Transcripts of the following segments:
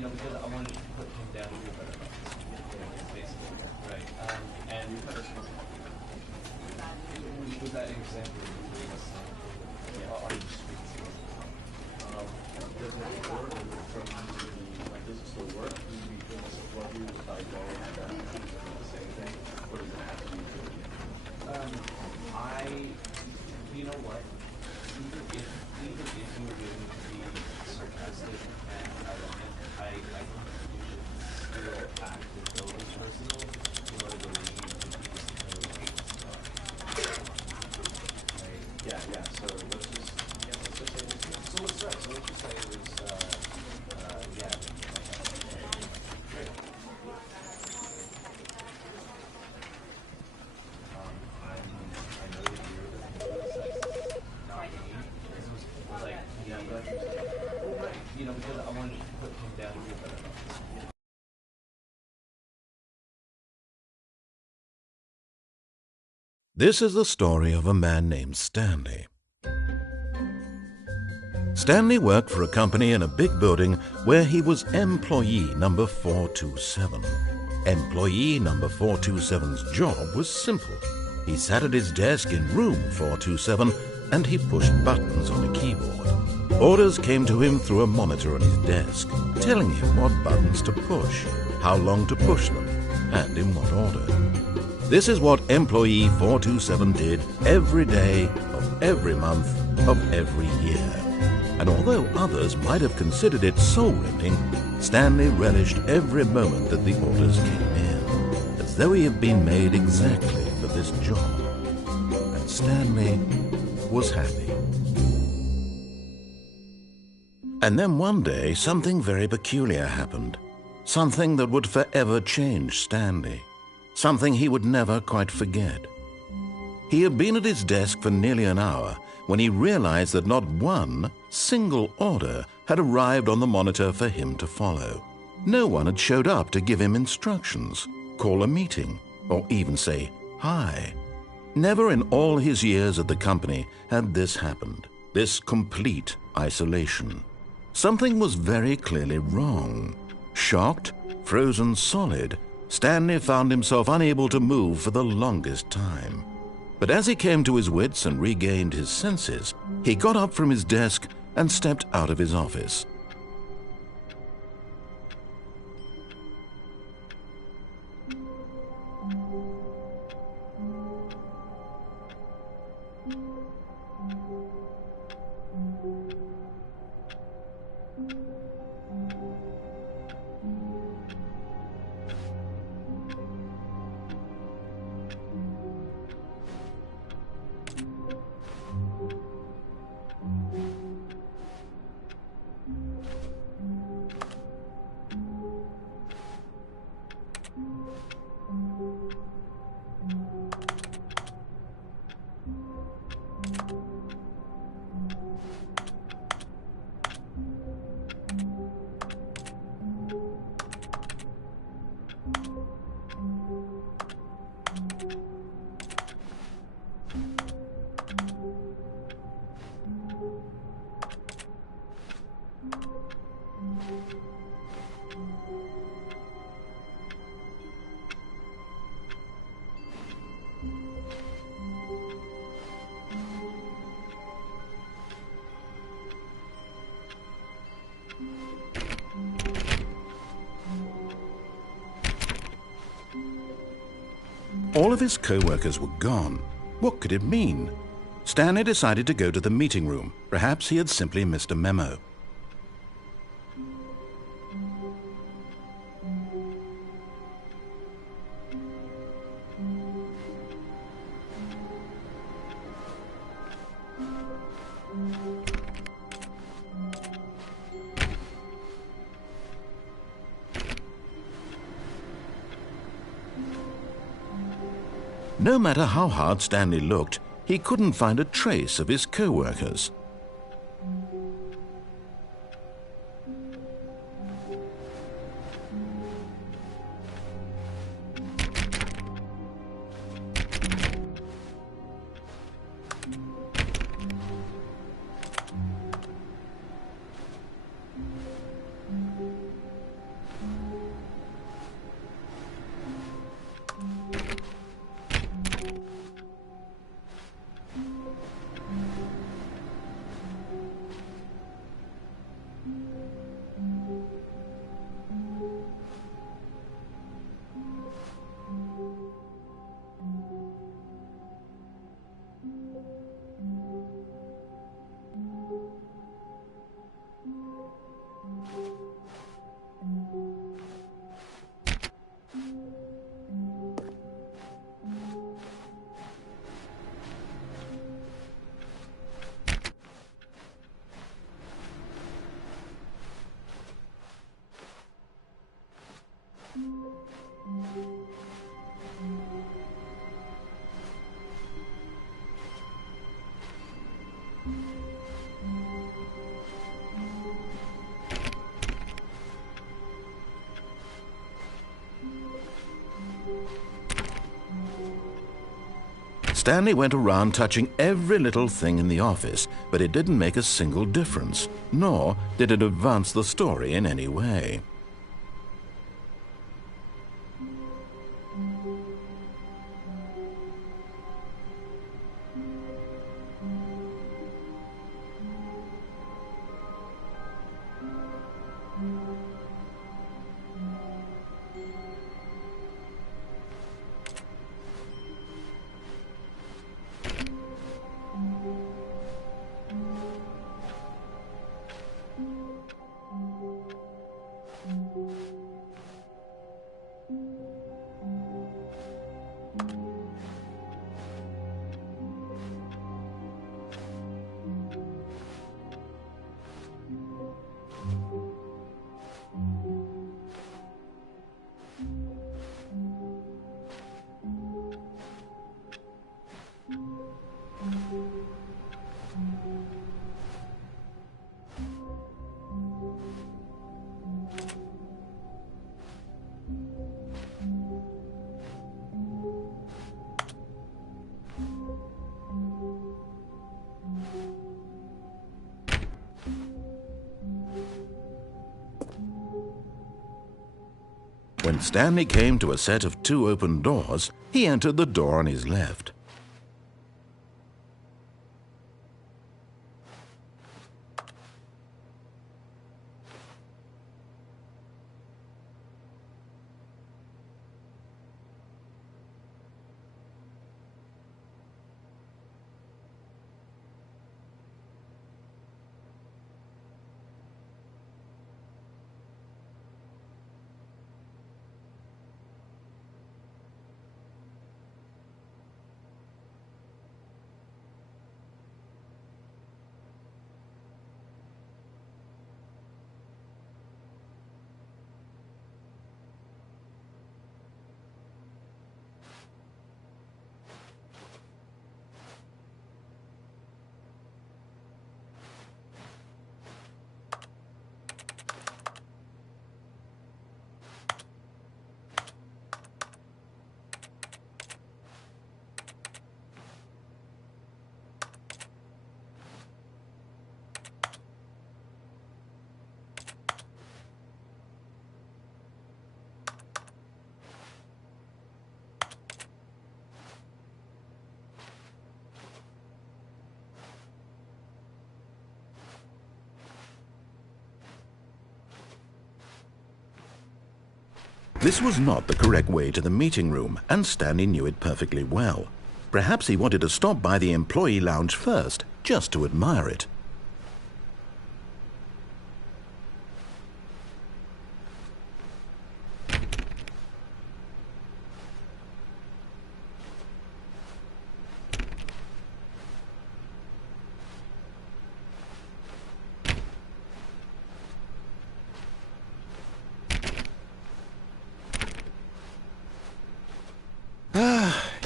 because I wanted to put him down to do a better job. Basically, right? And with that example, are you does it work from like does it still work? Do you feel this is what you like going at that the same thing? Or does it have to be you know what? Even if you were willing to be sarcastic and ironic, I think you should still act as though it's personal in order to lead to people's right? yeah. So let's just say this. So let's just say it was yeah. Great. I know that you're the sex, not me. It was like, yeah, but well, right, because I wanted to put him down to do a better job. This is the story of a man named Stanley. Stanley worked for a company in a big building where he was employee number 427. Employee number 427's job was simple. He sat at his desk in room 427 and he pushed buttons on a keyboard. Orders came to him through a monitor on his desk, telling him what buttons to push, how long to push them, and in what order. This is what employee 427 did every day of every month of every year. And although others might have considered it soul-rending, Stanley relished every moment that the orders came in, as though he had been made exactly for this job. And Stanley was happy. And then one day, something very peculiar happened. Something that would forever change Stanley. Something he would never quite forget. He had been at his desk for nearly an hour when he realized that not one single order had arrived on the monitor for him to follow. No one had showed up to give him instructions, call a meeting, or even say hi. Never in all his years at the company had this happened, this complete isolation. Something was very clearly wrong. Shocked, frozen solid, Stanley found himself unable to move for the longest time. But as he came to his wits and regained his senses, he got up from his desk and stepped out of his office. All of his co-workers were gone. What could it mean? Stanley decided to go to the meeting room. Perhaps he had simply missed a memo. No matter how hard Stanley looked, he couldn't find a trace of his co-workers. Stanley went around touching every little thing in the office, but it didn't make a single difference, nor did it advance the story in any way. When Stanley came to a set of 2 open doors, he entered the door on his left. This was not the correct way to the meeting room, and Stanley knew it perfectly well. Perhaps he wanted to stop by the employee lounge first, just to admire it.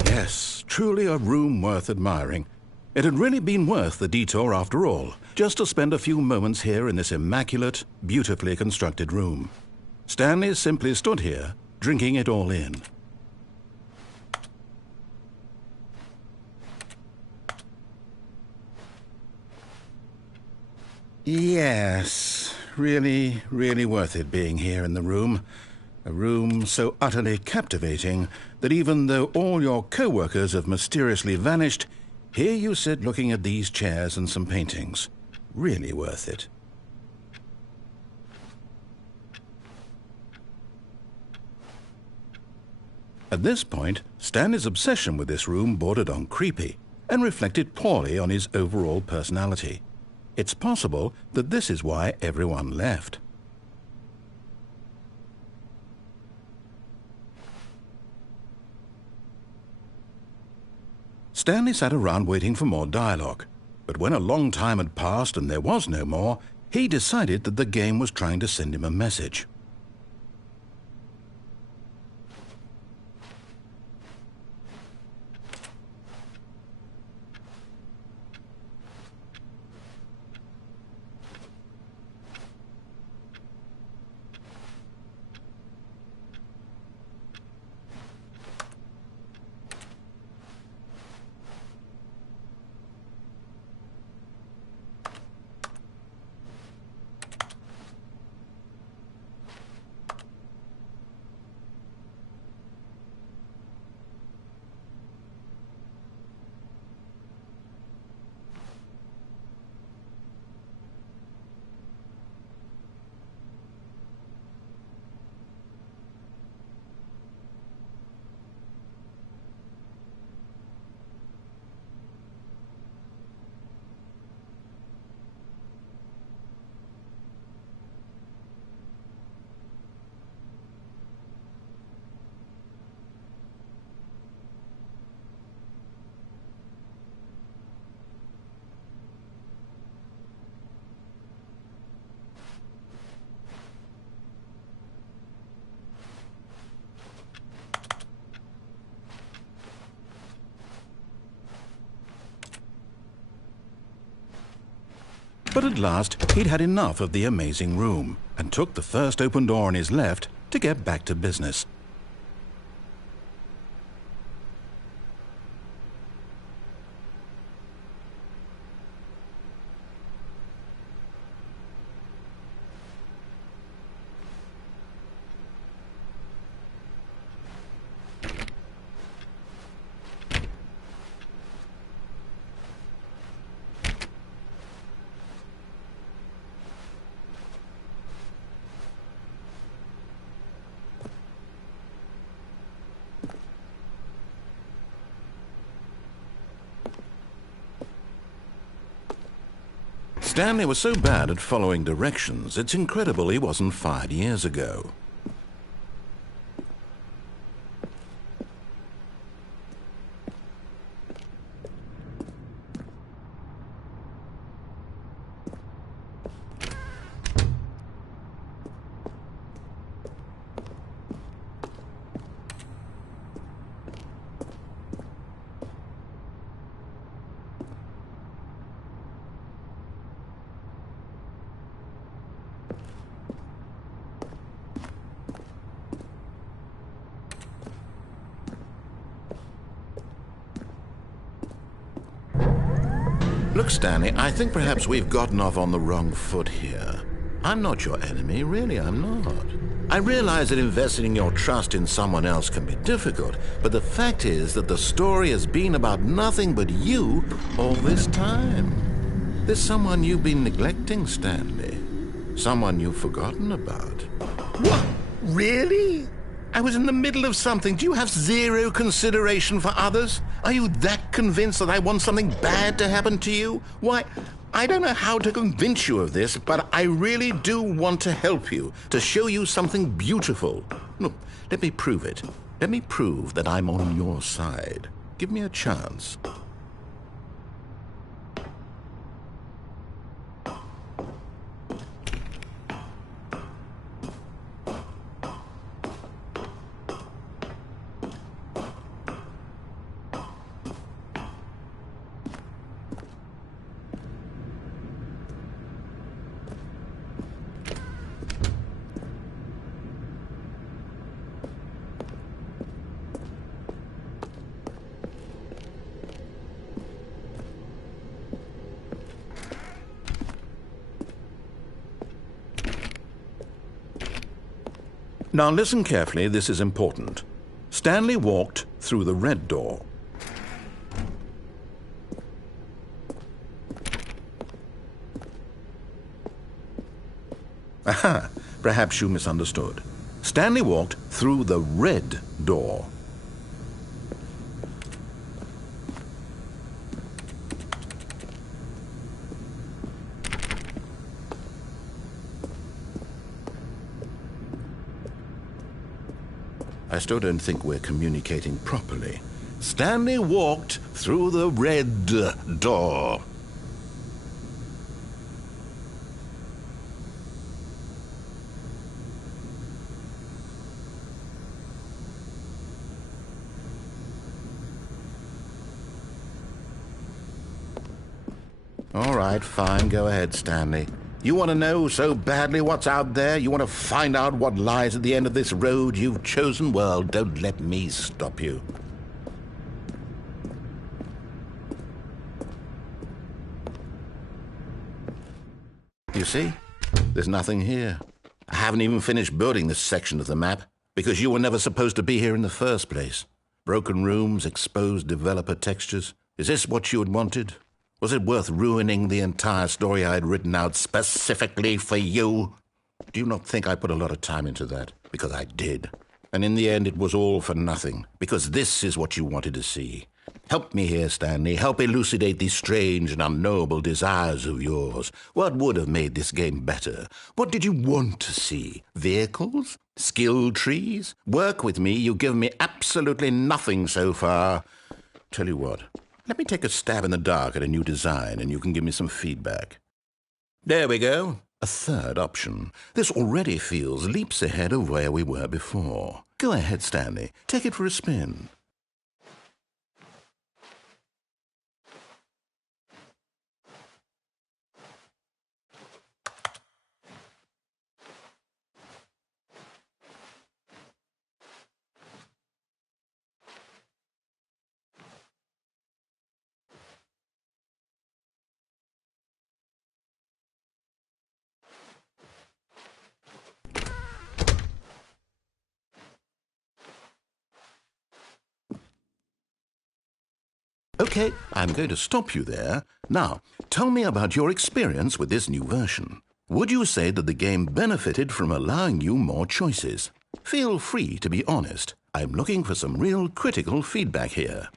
Yes, truly a room worth admiring. It had really been worth the detour after all, just to spend a few moments here in this immaculate, beautifully constructed room. Stanley simply stood here, drinking it all in. Yes, really, really worth it being here in the room. A room so utterly captivating that even though all your co-workers have mysteriously vanished, here you sit looking at these chairs and some paintings. Really worth it. At this point, Stanley's obsession with this room bordered on creepy and reflected poorly on his overall personality. It's possible that this is why everyone left. Stanley sat around waiting for more dialogue, but when a long time had passed and there was no more, he decided that the game was trying to send him a message. But at last, he'd had enough of the amazing room and took the first open door on his left to get back to business. Stanley was so bad at following directions, it's incredible he wasn't fired years ago. Look, Stanley, I think perhaps we've gotten off on the wrong foot here. I'm not your enemy, really, I'm not. I realize that investing your trust in someone else can be difficult, but the fact is that the story has been about nothing but you all this time. There's someone you've been neglecting, Stanley. Someone you've forgotten about. What? Really? I was in the middle of something. Do you have zero consideration for others? Are you that convinced that I want something bad to happen to you? Why, I don't know how to convince you of this, but I really do want to help you, to show you something beautiful. Look, let me prove it. Let me prove that I'm on your side. Give me a chance. Now listen carefully, this is important. Stanley walked through the red door. Aha, perhaps you misunderstood. Stanley walked through the red door. I still don't think we're communicating properly. Stanley walked through the red door. All right, fine, go ahead, Stanley. You want to know so badly what's out there? You want to find out what lies at the end of this road you've chosen? Well, don't let me stop you. You see? There's nothing here. I haven't even finished building this section of the map because you were never supposed to be here in the first place. Broken rooms, exposed developer textures. Is this what you had wanted? Was it worth ruining the entire story I had written out specifically for you? Do you not think I put a lot of time into that? Because I did. And in the end, it was all for nothing. Because this is what you wanted to see. Help me here, Stanley. Help elucidate these strange and unknowable desires of yours. What would have made this game better? What did you want to see? Vehicles? Skill trees? Work with me. You've given me absolutely nothing so far. Tell you what. Let me take a stab in the dark at a new design, and you can give me some feedback. There we go. A third option. This already feels leaps ahead of where we were before. Go ahead, Stanley. Take it for a spin. Okay, I'm going to stop you there. Now, tell me about your experience with this new version. Would you say that the game benefited from allowing you more choices? Feel free to be honest. I'm looking for some real critical feedback here.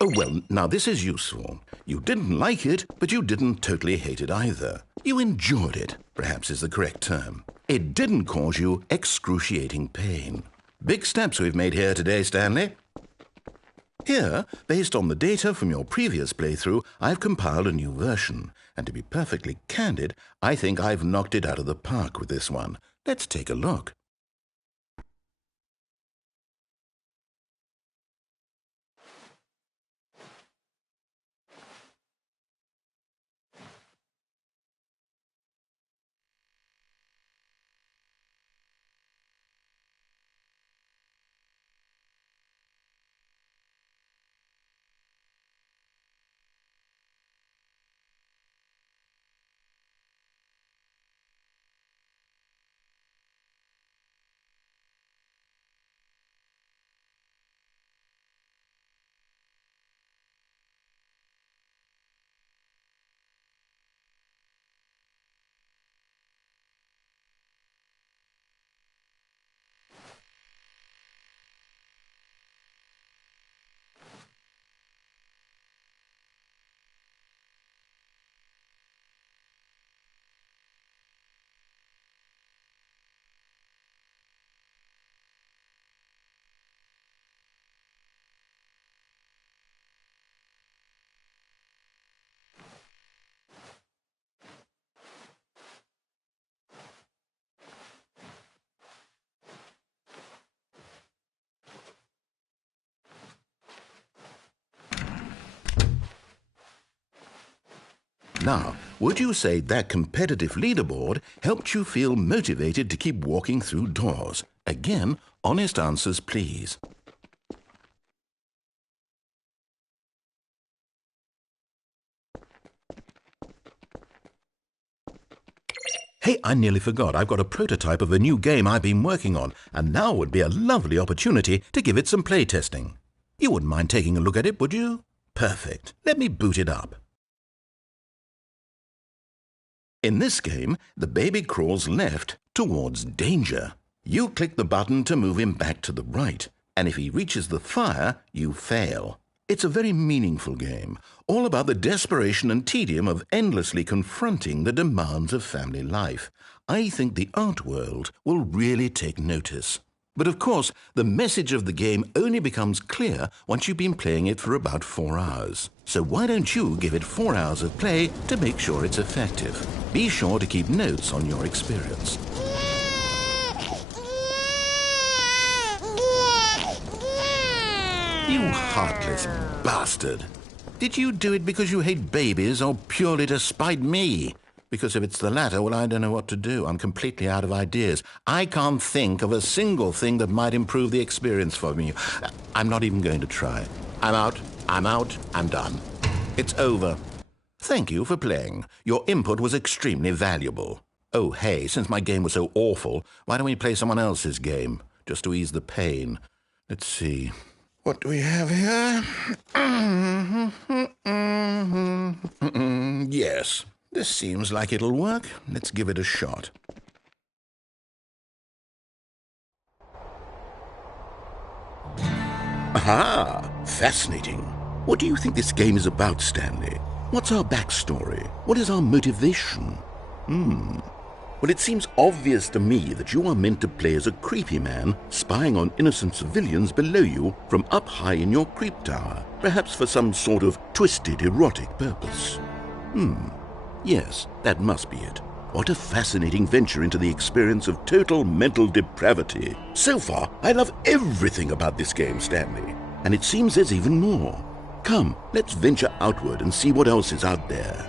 Oh, well, now this is useful. You didn't like it, but you didn't totally hate it either. You enjoyed it, perhaps is the correct term. It didn't cause you excruciating pain. Big steps we've made here today, Stanley. Here, based on the data from your previous playthrough, I've compiled a new version. And to be perfectly candid, I think I've knocked it out of the park with this one. Let's take a look. Now, would you say that competitive leaderboard helped you feel motivated to keep walking through doors? Again, honest answers, please. Hey, I nearly forgot. I've got a prototype of a new game I've been working on, and now would be a lovely opportunity to give it some playtesting. You wouldn't mind taking a look at it, would you? Perfect. Let me boot it up. In this game, the baby crawls left towards danger. You click the button to move him back to the right, and if he reaches the fire, you fail. It's a very meaningful game, all about the desperation and tedium of endlessly confronting the demands of family life. I think the art world will really take notice. But of course, the message of the game only becomes clear once you've been playing it for about 4 hours. So why don't you give it 4 hours of play to make sure it's effective? Be sure to keep notes on your experience. You heartless bastard. Did you do it because you hate babies or purely to spite me? Because if it's the latter, well, I don't know what to do. I'm completely out of ideas. I can't think of a single thing that might improve the experience for me. I'm not even going to try. I'm out, I'm done. It's over. Thank you for playing. Your input was extremely valuable. Oh, hey, since my game was so awful, why don't we play someone else's game, just to ease the pain? Let's see. What do we have here? Yes. This seems like it'll work. Let's give it a shot. Aha! Fascinating. What do you think this game is about, Stanley? What's our backstory? What is our motivation? Well, it seems obvious to me that you are meant to play as a creepy man spying on innocent civilians below you from up high in your creep tower, perhaps for some sort of twisted erotic purpose. Yes, that must be it. What a fascinating venture into the experience of total mental depravity. So far, I love everything about this game, Stanley. And it seems there's even more. Come, let's venture outward and see what else is out there.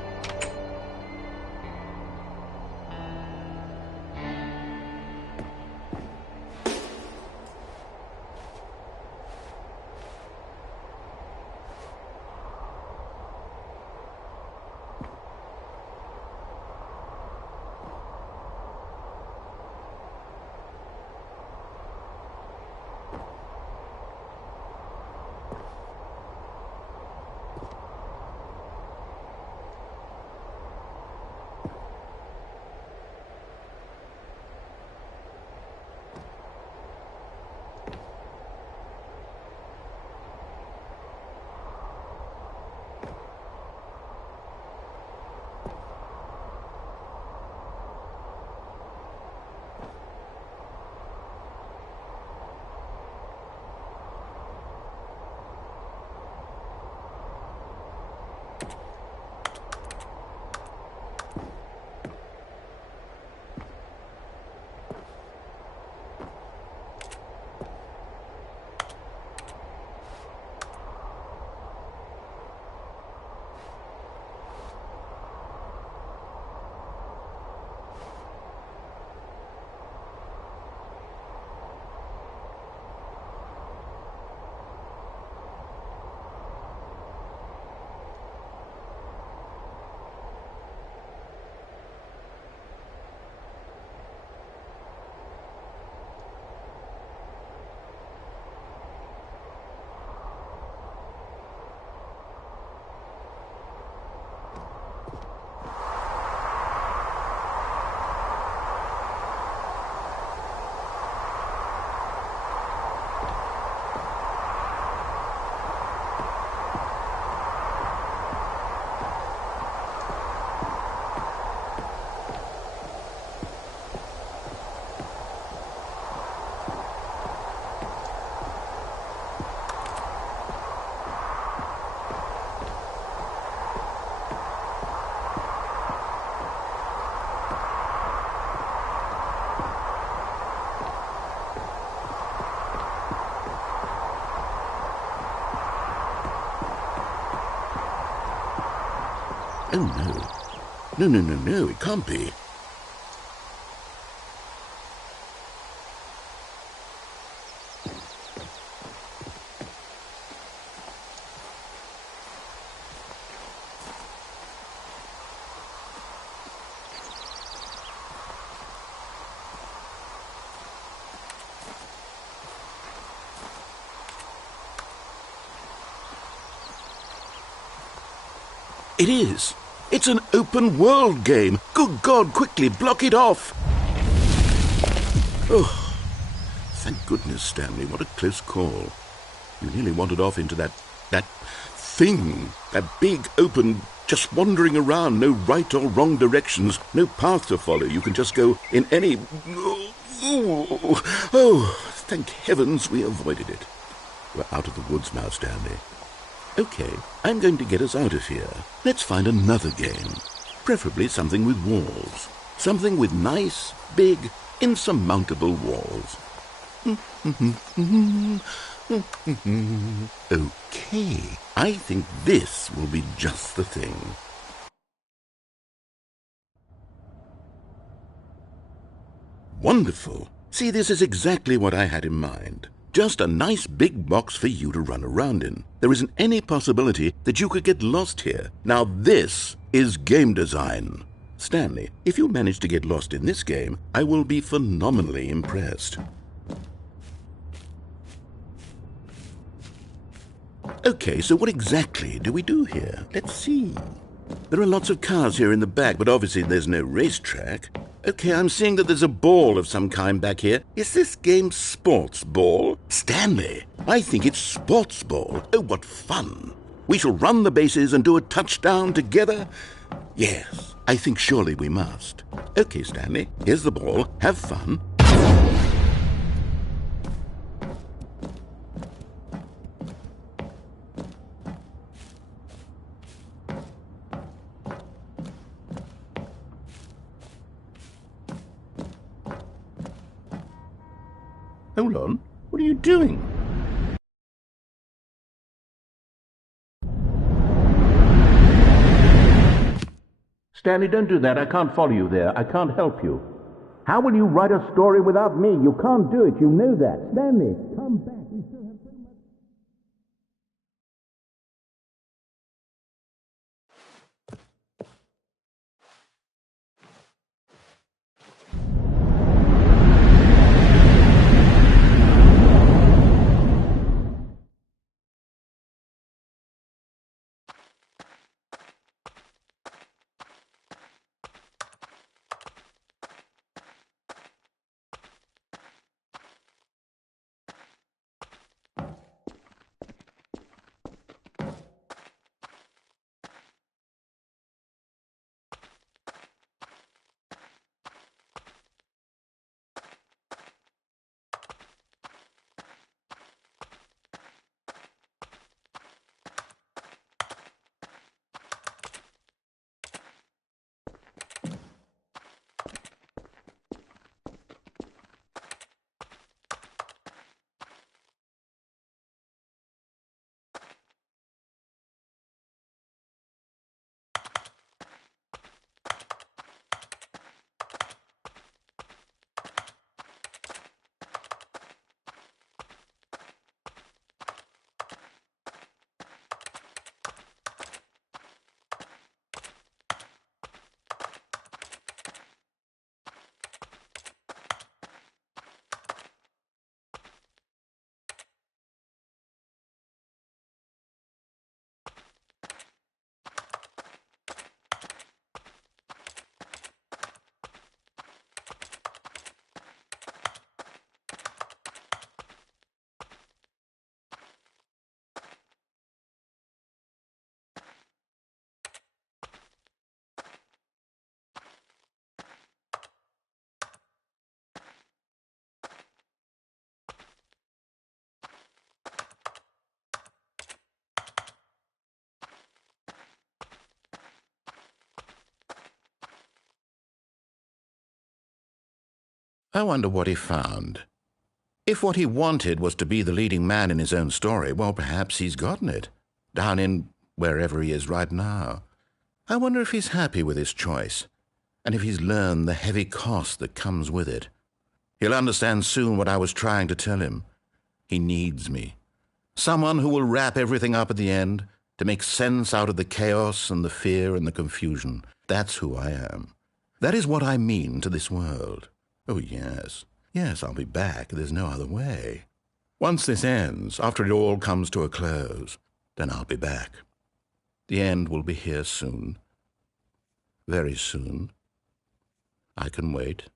Oh, no. No, it can't be. It is. It's an open world game. Good God, quickly block it off. Oh, thank goodness, Stanley. What a close call. You nearly wandered off into that thing. That big, open, just wandering around. No right or wrong directions. No path to follow. You can just go in any... Oh, thank heavens we avoided it. We're out of the woods now, Stanley. Okay, I'm going to get us out of here. Let's find another game. Preferably something with walls. Something with nice, big, insurmountable walls. Okay, I think this will be just the thing. Wonderful. See, this is exactly what I had in mind. Just a nice big box for you to run around in. There isn't any possibility that you could get lost here. Now this is game design. Stanley, if you manage to get lost in this game, I will be phenomenally impressed. Okay, so what exactly do we do here? Let's see. There are lots of cars here in the back, but obviously there's no racetrack. Okay, I'm seeing that there's a ball of some kind back here. Is this game sports ball? Stanley, I think it's sports ball. Oh, what fun. We shall run the bases and do a touchdown together. Yes, I think surely we must. Okay, Stanley, here's the ball. Have fun. Hold on. What are you doing? Stanley, don't do that. I can't follow you there. I can't help you. How will you write a story without me? You can't do it. You know that. Stanley, come back. We still have so much... I wonder what he found. If what he wanted was to be the leading man in his own story, well, perhaps he's gotten it, down in wherever he is right now. I wonder if he's happy with his choice, and if he's learned the heavy cost that comes with it. He'll understand soon what I was trying to tell him. He needs me. Someone who will wrap everything up at the end, to make sense out of the chaos and the fear and the confusion. That's who I am. That is what I mean to this world. Oh, yes. Yes, I'll be back. There's no other way. Once this ends, after it all comes to a close, then I'll be back. The end will be here soon. Very soon. I can wait.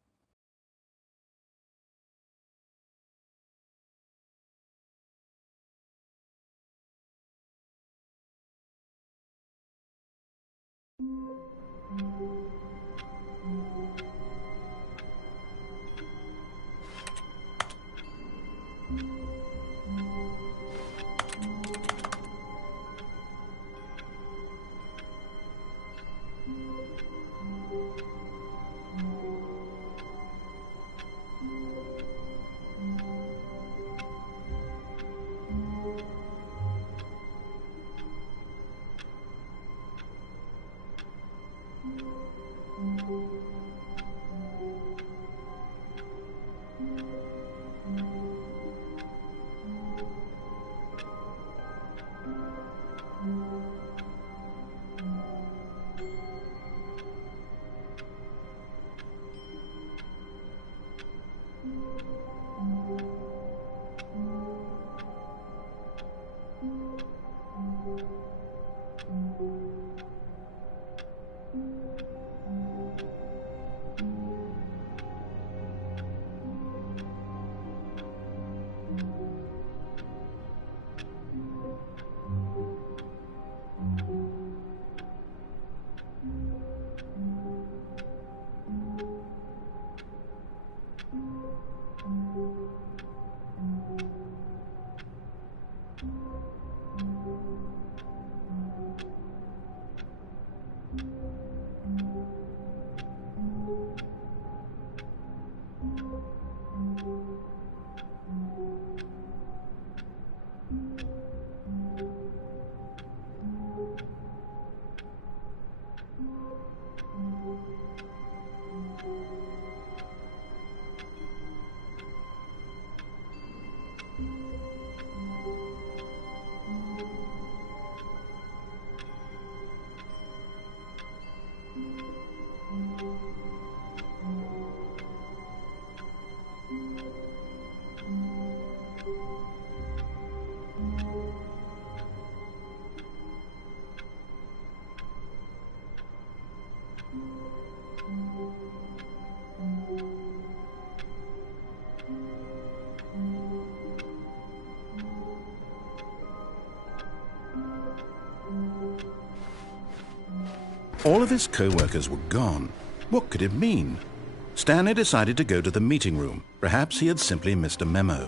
All of his co-workers were gone. What could it mean? Stanley decided to go to the meeting room. Perhaps he had simply missed a memo.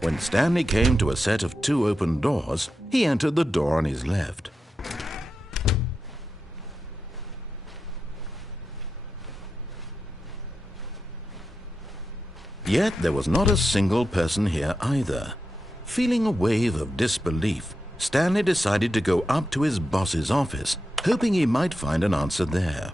When Stanley came to a set of 2 open doors, he entered the door on his left. Yet there was not a single person here either. Feeling a wave of disbelief, Stanley decided to go up to his boss's office, hoping he might find an answer there.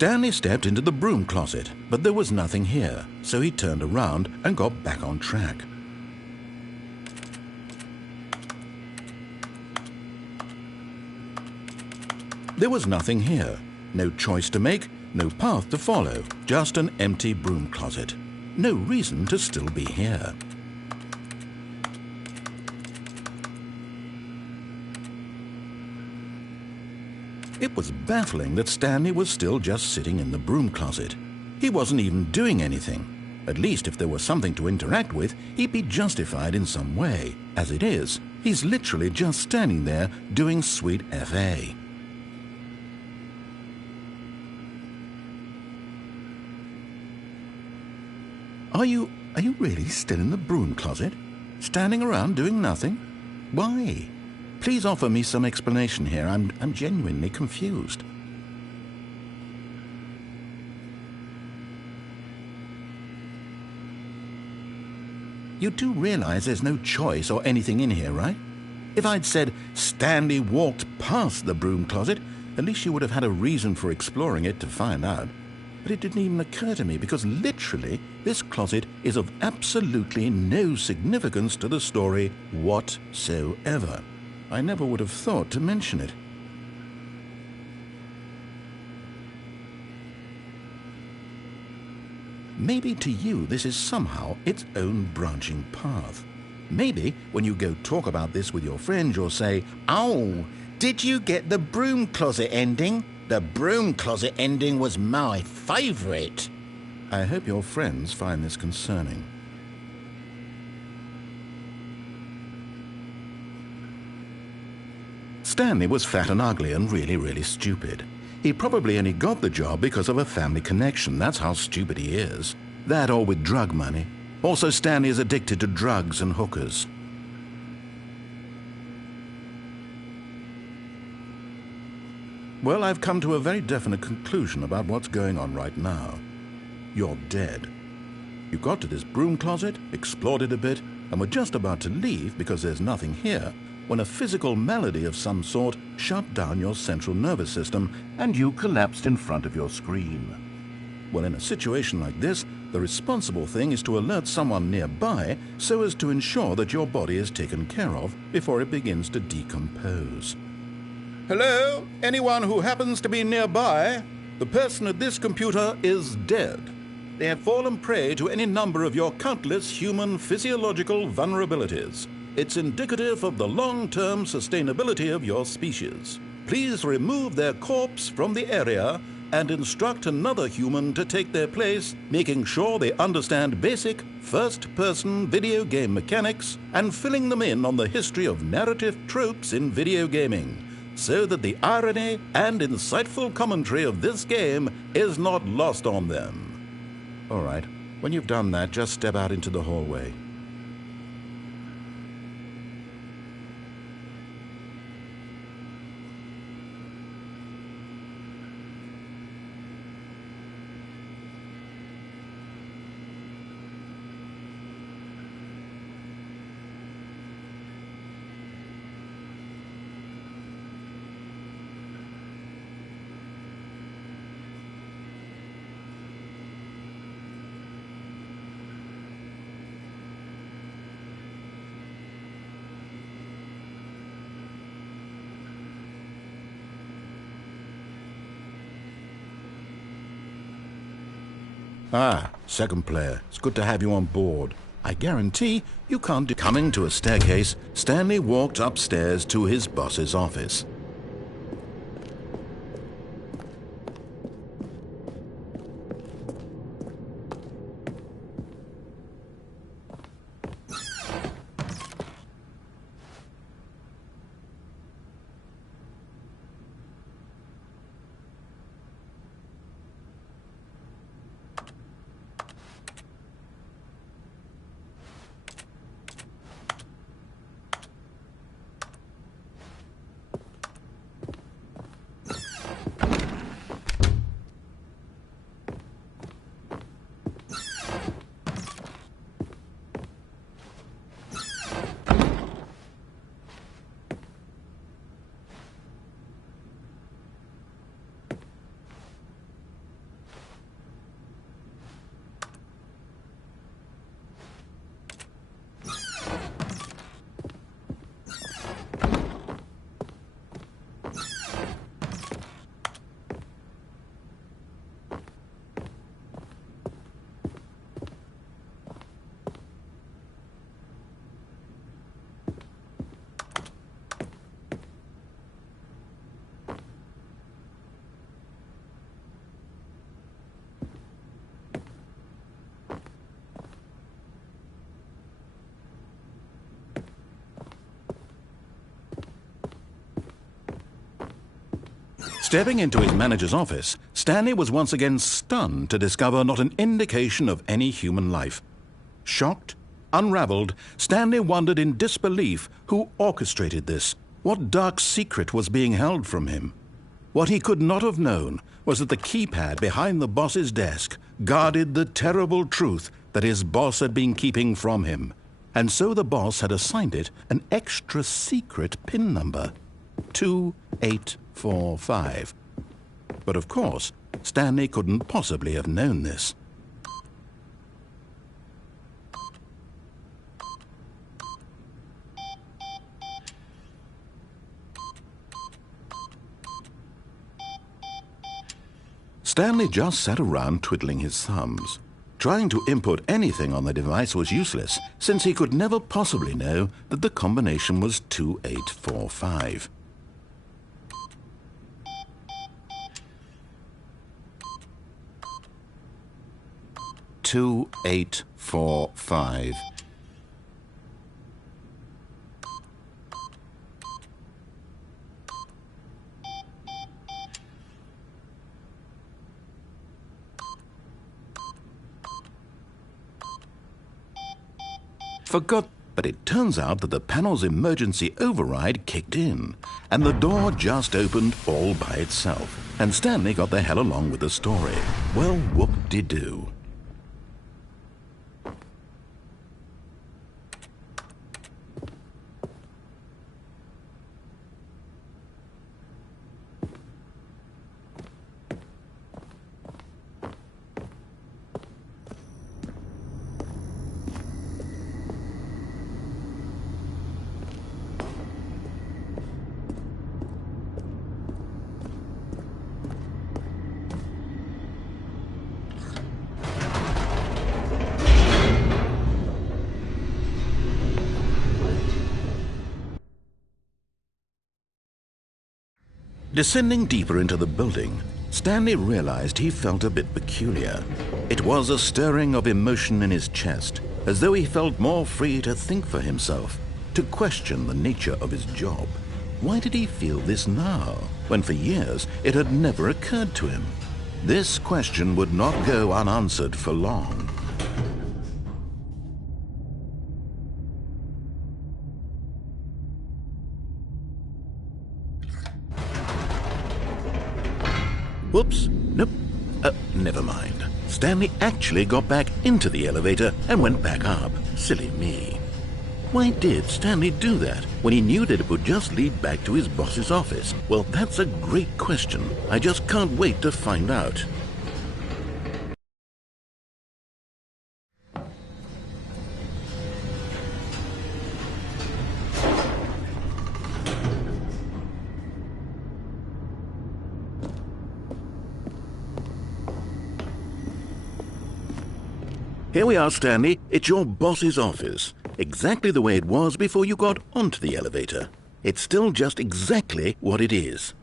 Stanley stepped into the broom closet, but there was nothing here, so he turned around and got back on track. There was nothing here. No choice to make, no path to follow, just an empty broom closet. No reason to still be here. It was baffling that Stanley was still just sitting in the broom closet. He wasn't even doing anything. At least if there was something to interact with, he'd be justified in some way. As it is, he's literally just standing there doing sweet FA. Are you really still in the broom closet? Standing around doing nothing? Why? Please offer me some explanation here. I'm genuinely confused. You do realize there's no choice or anything in here, right? If I'd said Stanley walked past the broom closet, at least you would have had a reason for exploring it to find out. But it didn't even occur to me because literally this closet is of absolutely no significance to the story whatsoever. I never would have thought to mention it. Maybe to you this is somehow its own branching path. Maybe when you go talk about this with your friends you'll say, "Oh, did you get the broom closet ending? The broom closet ending was my favourite." I hope your friends find this concerning. Stanley was fat and ugly and really stupid. He probably only got the job because of a family connection. That's how stupid he is. That or with drug money. Also, Stanley is addicted to drugs and hookers. Well, I've come to a very definite conclusion about what's going on right now. You're dead. You got to this broom closet, explored it a bit, and were just about to leave because there's nothing here, when a physical malady of some sort shut down your central nervous system and you collapsed in front of your screen. Well, in a situation like this, the responsible thing is to alert someone nearby so as to ensure that your body is taken care of before it begins to decompose. Hello? Anyone who happens to be nearby? The person at this computer is dead. They have fallen prey to any number of your countless human physiological vulnerabilities. It's indicative of the long-term sustainability of your species. Please remove their corpse from the area and instruct another human to take their place, making sure they understand basic first-person video game mechanics and filling them in on the history of narrative tropes in video gaming, so that the irony and insightful commentary of this game is not lost on them. All right, when you've done that, just step out into the hallway. Ah, second player. It's good to have you on board. I guarantee you can't do... Coming to a staircase, Stanley walked upstairs to his boss's office. Stepping into his manager's office, Stanley was once again stunned to discover not an indication of any human life. Shocked, unraveled, Stanley wondered in disbelief who orchestrated this. What dark secret was being held from him? What he could not have known was that the keypad behind the boss's desk guarded the terrible truth that his boss had been keeping from him. And so the boss had assigned it an extra secret PIN number, 2845. But of course, Stanley couldn't possibly have known this. Stanley just sat around twiddling his thumbs. Trying to input anything on the device was useless, since he could never possibly know that the combination was 2845. "2845. Forgot, but it turns out that the panel's emergency override kicked in, and the door just opened all by itself, and Stanley got the hell along with the story. Well, whoop-de-doo. Descending deeper into the building, Stanley realized he felt a bit peculiar. It was a stirring of emotion in his chest, as though he felt more free to think for himself, to question the nature of his job. Why did he feel this now, when for years it had never occurred to him? This question would not go unanswered for long. Whoops, nope, never mind. Stanley actually got back into the elevator and went back up. Silly me. Why did Stanley do that when he knew that it would just lead back to his boss's office? Well, that's a great question. I just can't wait to find out. Here we are, Stanley. It's your boss's office. Exactly the way it was before you got onto the elevator. It's still just exactly what it is.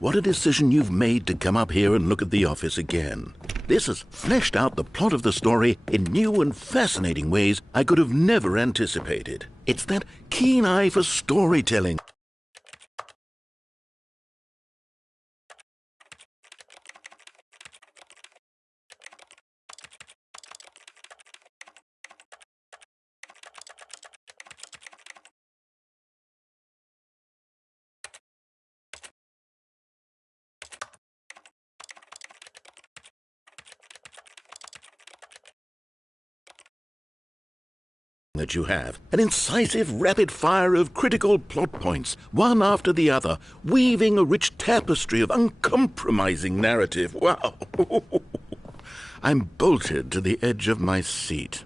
What a decision you've made to come up here and look at the office again. This has fleshed out the plot of the story in new and fascinating ways I could have never anticipated. It's that keen eye for storytelling that you have. An incisive rapid fire of critical plot points, one after the other, weaving a rich tapestry of uncompromising narrative. Wow! I'm bolted to the edge of my seat.